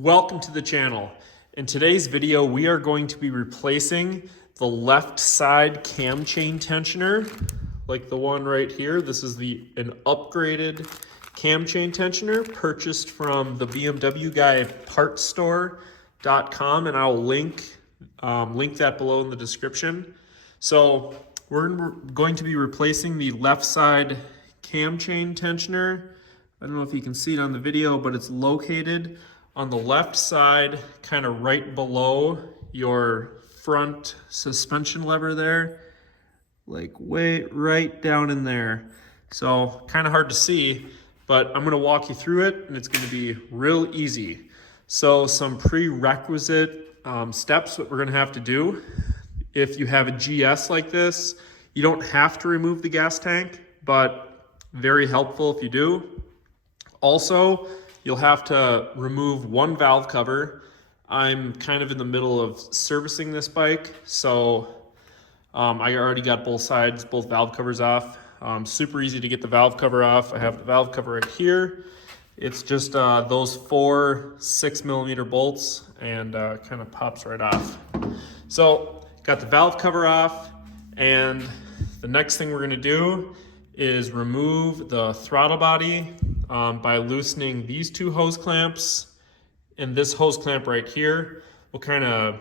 Welcome to the channel. In today's video, we are going to be replacing the left side cam chain tensioner, like the one right here. This is an upgraded cam chain tensioner purchased from the BMW guy partstore.com, and I'll link that below in the description. So we're going to be replacing the left side cam chain tensioner. I don't know if you can see it on the video, but it's located on the left side, kind of right below your front suspension lever there, like way right down in there. So kind of hard to see, but I'm going to walk you through it and it's going to be real easy. So some prerequisite steps that we're going to have to do. If you have a GS like this, you don't have to remove the gas tank, but very helpful if you do. Also, you'll have to remove one valve cover. I'm kind of in the middle of servicing this bike, so I already got both valve covers off. Super easy to get the valve cover off. I have the valve cover right here. It's just those 4 6mm bolts, and kind of pops right off. So got the valve cover off, and the next thing we're gonna do is remove the throttle body by loosening these 2 hose clamps and this hose clamp right here. We'll kind of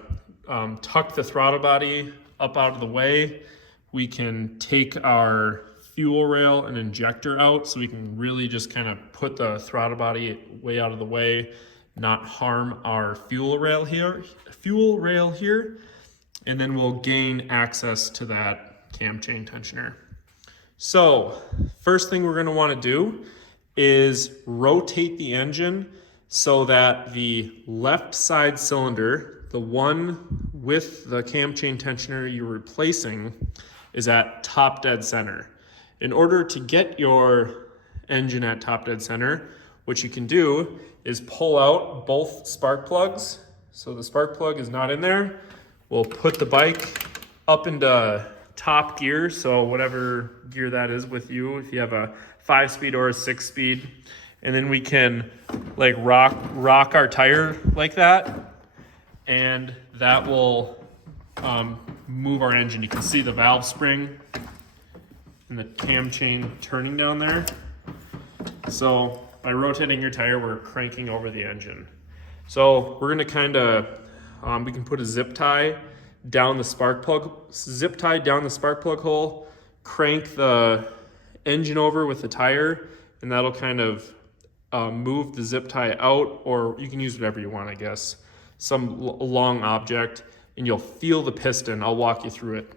tuck the throttle body up out of the way. We can take our fuel rail and injector out, so we can really just kind of put the throttle body way out of the way, not harm our fuel rail here, and then we'll gain access to that cam chain tensioner. So first thing we're going to want to do is rotate the engine so that the left side cylinder, the one with the cam chain tensioner you're replacing, is at top dead center. In order to get your engine at top dead center, what you can do is pull out both spark plugs. So the spark plug is not in there. We'll put the bike up into top gear, so whatever gear that is with you, if you have a 5-speed or a 6-speed, and then we can like rock our tire like that, and that will move our engine. You can see the valve spring and the cam chain turning down there. So by rotating your tire, we're cranking over the engine. So we're gonna kind of we can put a zip tie down the spark plug hole, crank the engine over with the tire, and that'll kind of move the zip tie out, or you can use whatever you want, I guess, some long object, and you'll feel the piston. I'll walk you through it,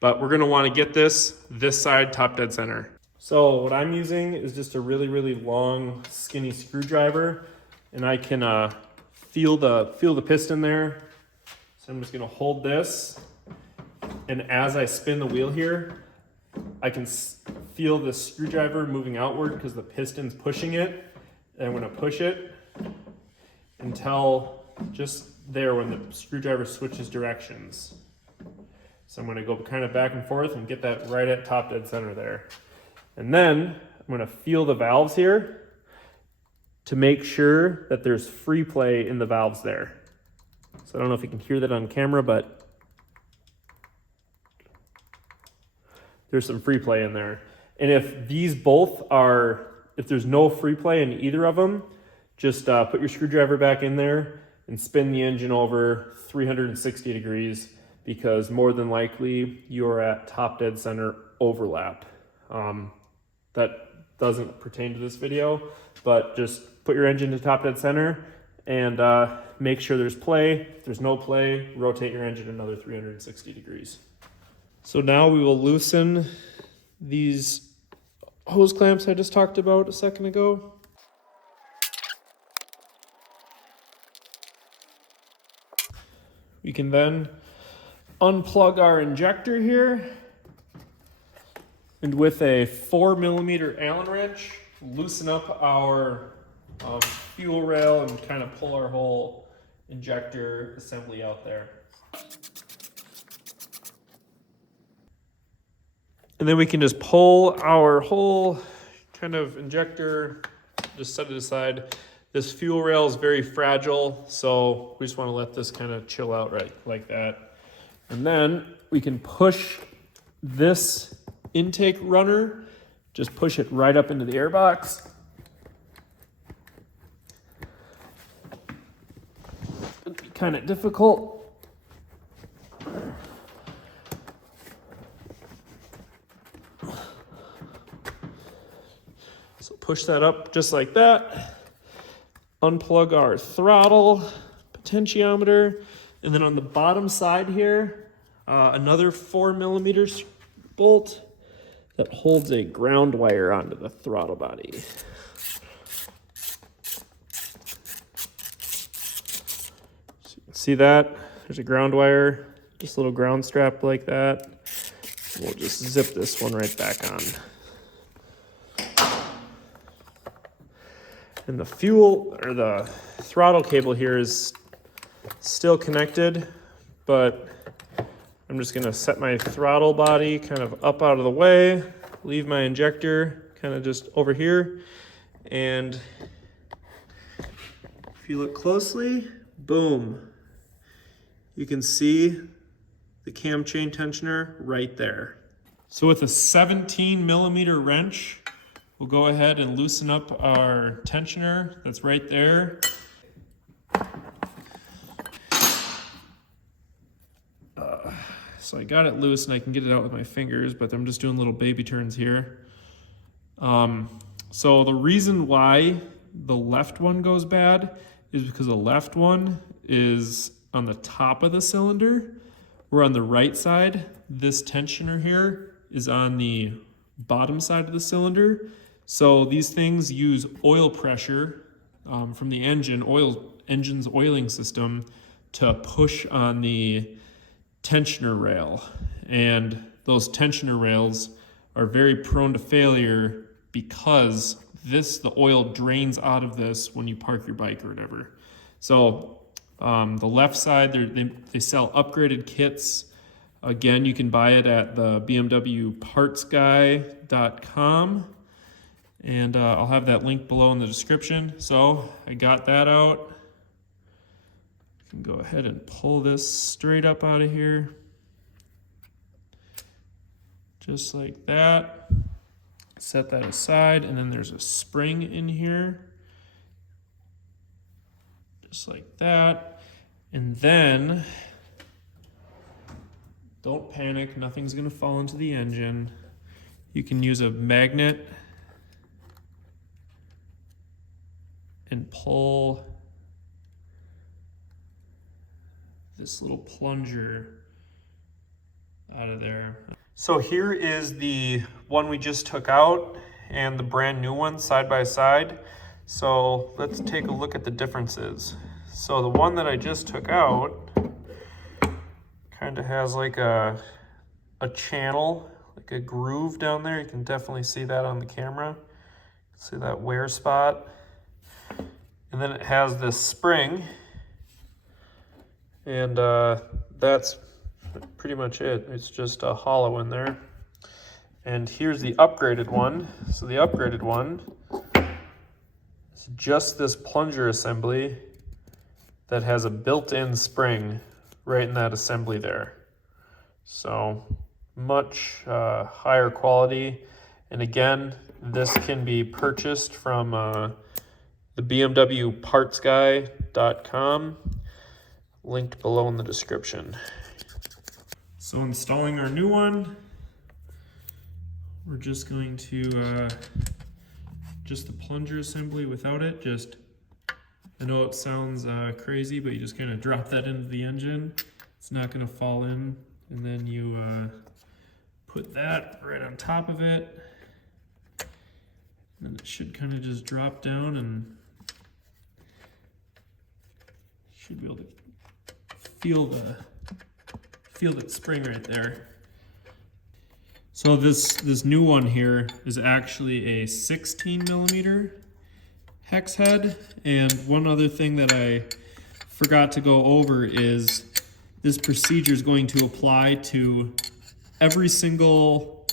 but we're going to want to get this side top dead center. So what I'm using is just a really long skinny screwdriver, and I can feel the piston there. So I'm just going to hold this, and as I spin the wheel here, I can feel the screwdriver moving outward because the piston's pushing it, and I'm going to push it until just there when the screwdriver switches directions. So I'm going to go kind of back and forth and get that right at top dead center there. And then I'm going to feel the valves here to make sure that there's free play in the valves there. So I don't know if you can hear that on camera, but there's some free play in there. And if there's no free play in either of them, just put your screwdriver back in there and spin the engine over 360 degrees, because more than likely you're at top dead center overlap. That doesn't pertain to this video, but just put your engine to top dead center and make sure there's play. If there's no play, rotate your engine another 360 degrees. So now we will loosen these hose clamps I just talked about a second ago. We can then unplug our injector here, and with a 4mm Allen wrench, loosen up our fuel rail and kind of pull our whole injector assembly out there. And then we can just pull our whole kind of injector, just set it aside. This fuel rail is very fragile, so we just want to let this kind of chill out right like that. And then we can push this intake runner, just push it right up into the air box. It'd be kind of difficult. So push that up just like that. Unplug our throttle potentiometer. And then on the bottom side here, another 4mm bolt that holds a ground wire onto the throttle body. So you can see that, there's a ground wire, just a little ground strap like that. We'll just zip this one right back on. And the fuel, or the throttle cable here is still connected, but I'm just gonna set my throttle body kind of up out of the way, leave my injector kind of just over here, and if you look closely, boom, you can see the cam chain tensioner right there. So with a 17mm wrench, we'll go ahead and loosen up our tensioner that's right there. So I got it loose and I can get it out with my fingers, but I'm just doing little baby turns here. So the reason why the left one goes bad is because the left one is on the top of the cylinder, where on the right side, this tensioner here is on the bottom side of the cylinder. So these things use oil pressure from the engine's oiling system to push on the tensioner rail, and those tensioner rails are very prone to failure because the oil drains out of this when you park your bike or whatever. So the left side, they sell upgraded kits. Again, you can buy it at the BMW partsguy.com, and I'll have that link below in the description. So I got that out. Can go ahead and pull this straight up out of here. Just like that. Set that aside, and then there's a spring in here. Just like that. And then, don't panic, nothing's gonna fall into the engine. You can use a magnet and pull this little plunger out of there. So here is the one we just took out and the brand new one side by side. So let's take a look at the differences. So the one that I just took out kind of has like a channel, like a groove down there. You can definitely see that on the camera. See that wear spot. And then it has this spring, and that's pretty much it. It's just a hollow in there. And here's the upgraded one. So the upgraded one is just this plunger assembly that has a built-in spring right in that assembly there. So much higher quality. And again, this can be purchased from the BMW partsguy.com, linked below in the description. So installing our new one, we're just going to, just the plunger assembly without it, I know it sounds crazy, but you just kind of drop that into the engine. It's not going to fall in, and then you put that right on top of it, and then it should kind of just drop down, and should be able to feel that spring right there. So this new one here is actually a 16mm hex head. And one other thing that I forgot to go over is this procedure is going to apply to every single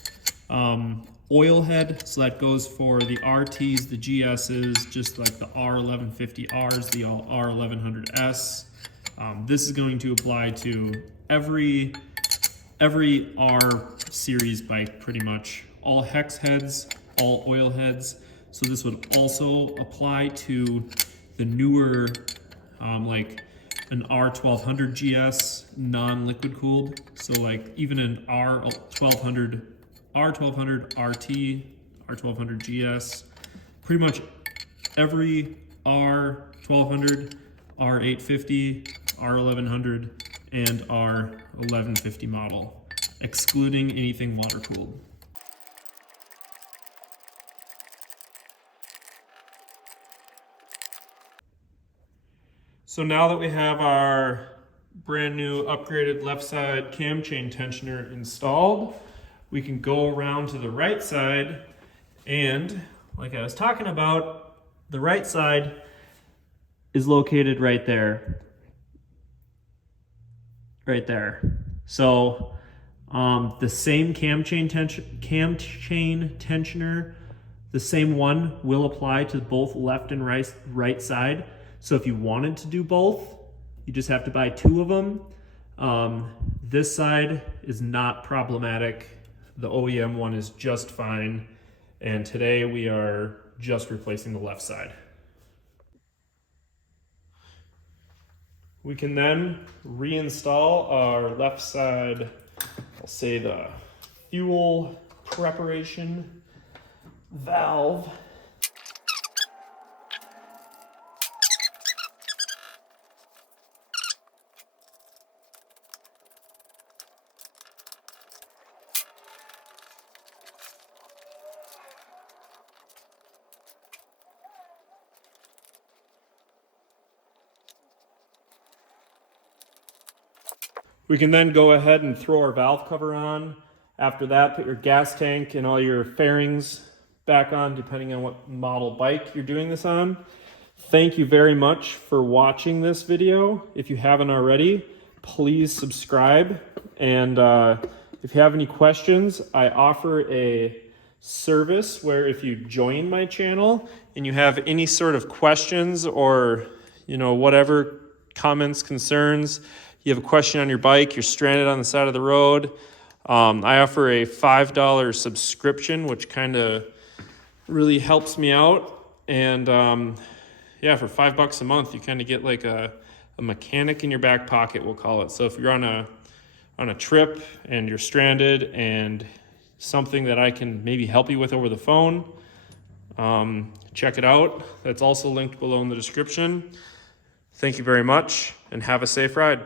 oil head, so that goes for the RTs, the GSs, just like the R1150Rs, the R1100S. This is going to apply to every R series bike, pretty much. All hex heads, all oil heads. So this would also apply to the newer, like an R1200 GS, non-liquid cooled. So like even an R1200 RT, R1200 GS, pretty much every R1200, R850, R1100, and R1150 model, excluding anything water cooled. So now that we have our brand new upgraded left side cam chain tensioner installed, we can go around to the right side, and like I was talking about, the right side is located right there. Right there. So the same cam chain tensioner, the same one will apply to both left and right side. So if you wanted to do both, you just have to buy 2 of them. This side is not problematic. The OEM one is just fine. And today we are just replacing the left side. We can then reinstall our left side, I'll say the fuel preparation valve. We can then go ahead and throw our valve cover on. After that, put your gas tank and all your fairings back on, depending on what model bike you're doing this on. Thank you very much for watching this video. If you haven't already, please subscribe. And if you have any questions, I offer a service where if you join my channel and you have any sort of questions or, whatever comments, concerns, you have a question on your bike, you're stranded on the side of the road, I offer a $5 subscription, which kind of really helps me out. And yeah, for $5 a month, you kind of get like a mechanic in your back pocket, we'll call it. So if you're on a trip and you're stranded and something that I can maybe help you with over the phone, check it out. That's also linked below in the description. Thank you very much and have a safe ride.